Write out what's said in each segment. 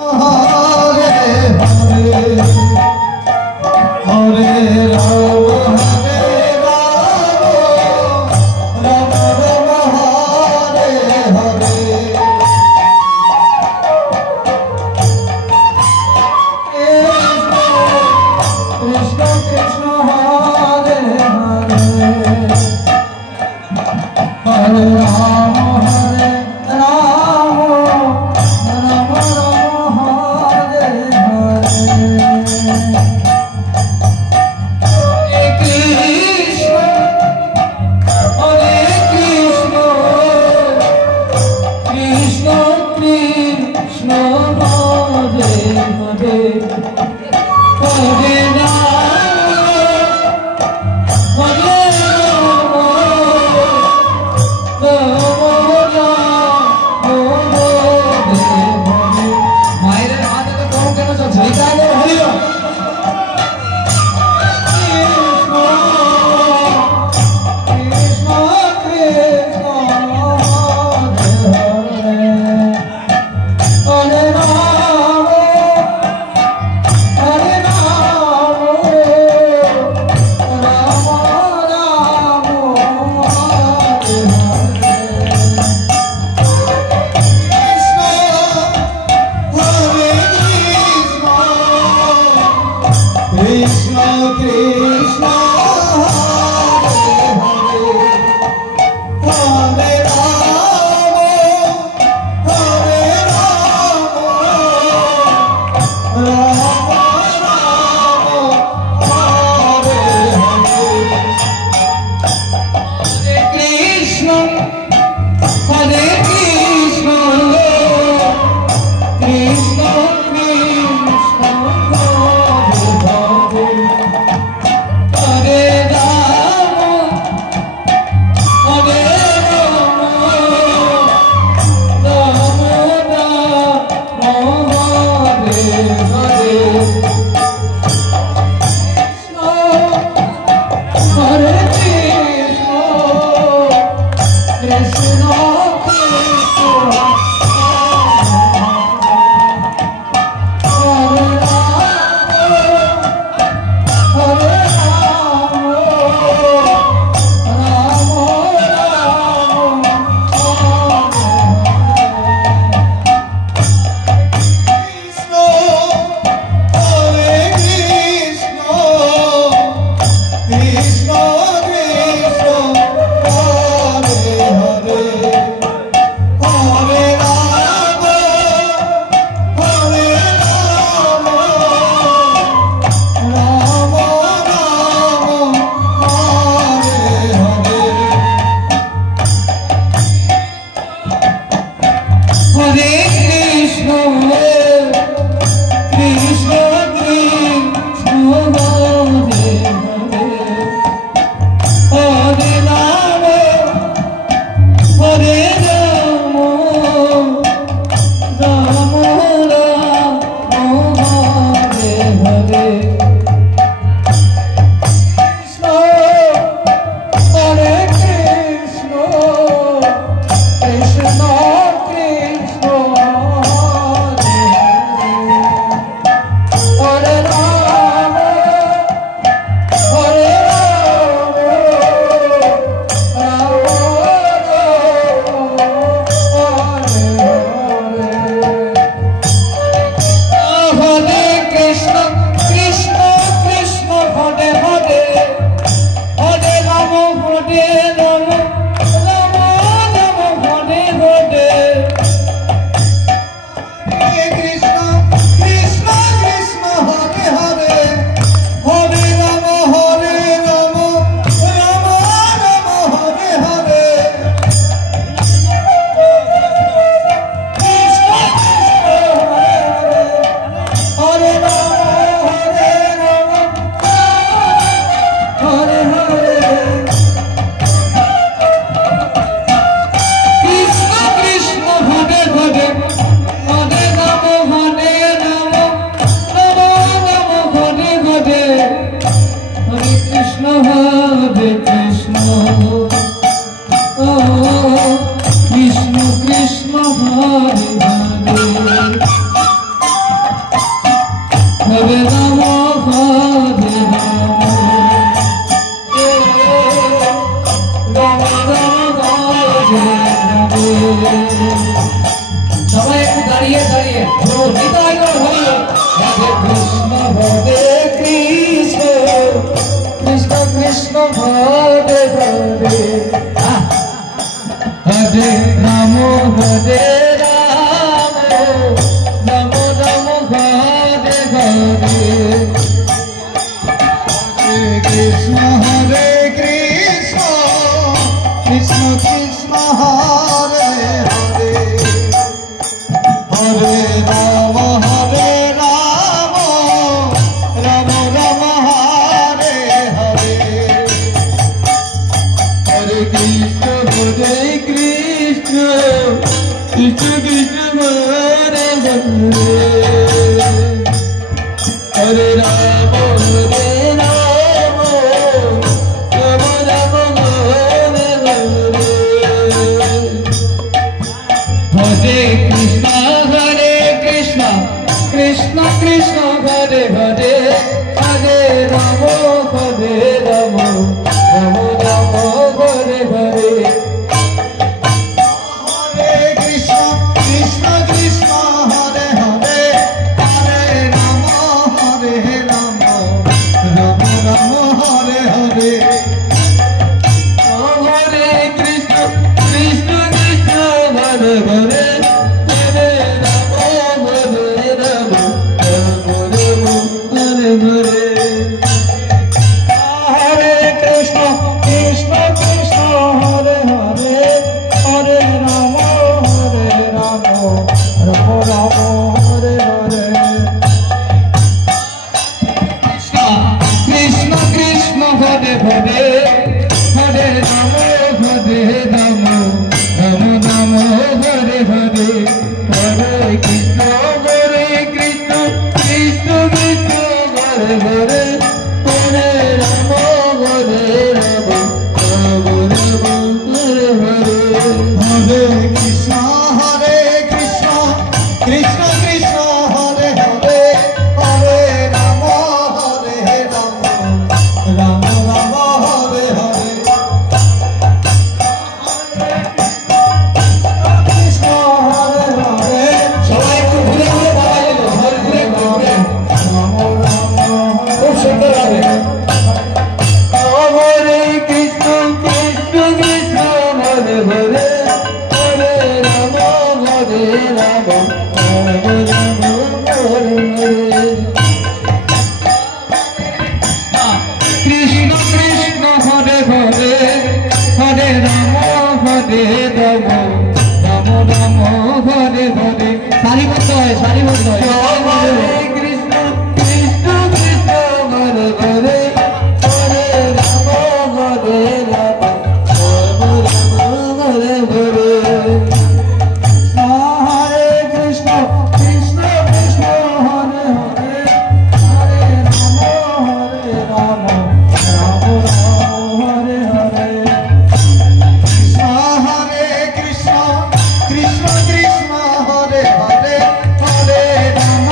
Hare Rama হরে রাম হরে রাম রাম রাম হরে হরে। সবাই একটু দাঁড়িয়ে দাঁড়িয়ে নিতাই গৌর হরি হরে কৃষ্ণ হরে কৃষ্ণ কৃষ্ণ কৃষ্ণ হরে হরে হরে রাম হরে রাম রাম রাম হরে হরে। কৃষ্ণ হরে কৃষ্ণ কৃষ্ণ কৃষ্ণ হরে হরে হরে রাম রাম রাম হরে হরে। হরে কৃষ্ণ হরে কৃষ্ণ কৃষ্ণ কৃষ্ণ হরে হরে হরে রাম হরে রাম রাম রাম হরে হরে। হরে কৃষ্ণ কৃষ্ণ কৃষ্ণ হরে হরে হরে রাম রাম রাম রাম হরে হরে। হরে কৃষ্ণ কৃষ্ণ কৃষ্ণ হরে হরে হরে রাম রাম রাম হরে হরে। হরে কৃষ্ণ কৃষ্ণ কৃষ্ণ হরে হরে হরে রাম রাম রাম হরে হরে। হরে কৃষ্ণ কৃষ্ণ কৃষ্ণ হরে হরে হরে রাম রাম রাম হরে হরে। কৃষ্ণ কৃষ্ণ হরে হরে হরে রাম রাম রাম রাম হরে হরে। হরে কৃষ্ণ কৃষ্ণ কৃষ্ণ কৃষ্ণ হরে হরে হরে রাম রাম রাম রাম হরে হরে। হরে কৃষ্ণ কৃষ্ণ কৃষ্ণ কৃষ্ণ হরে হরে হরে রাম রাম রাম হরে হরে। কৃষ্ণ হরে হরে সবাই একটু ঘুরে ঘুরে বলা যেত ঘুরে ঘুরে রাম রাম খুব সুন্দর হবে। হরে কৃষ্ণ কৃষ্ণ কৃষ্ণ হরে হরে হরে রাম রাম রাম হরে হরে। কৃষ্ণ কৃষ্ণ হরে হরে হরে রাম রাম রাম হরে হরে। সারিবদ্ধ হয় সারিবদ্ধ হয়। হরে কৃষ্ণ কৃষ্ণ কৃষ্ণ হরে হরে হরে রাম রাম হরে হরে। হরে কৃষ্ণ কৃষ্ণ কৃষ্ণ হরে হরে হরে রাম রাম রাম হরে হরে। কৃষ্ণ হরে কৃষ্ণ কৃষ্ণ কৃষ্ণ হরে হরে হরে রাম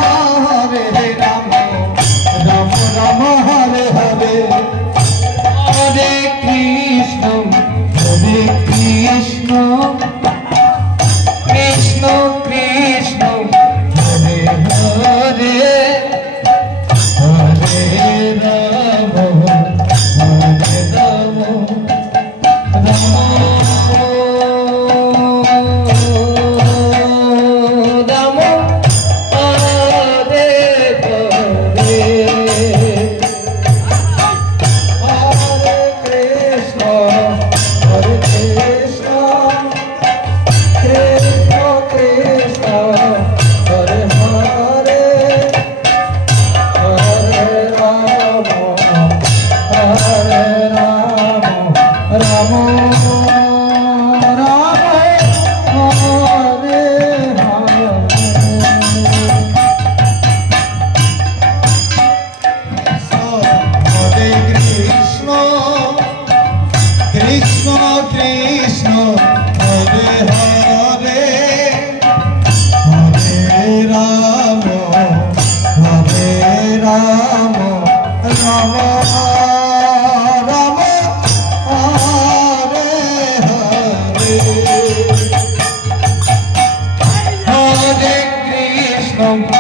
Hare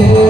Hare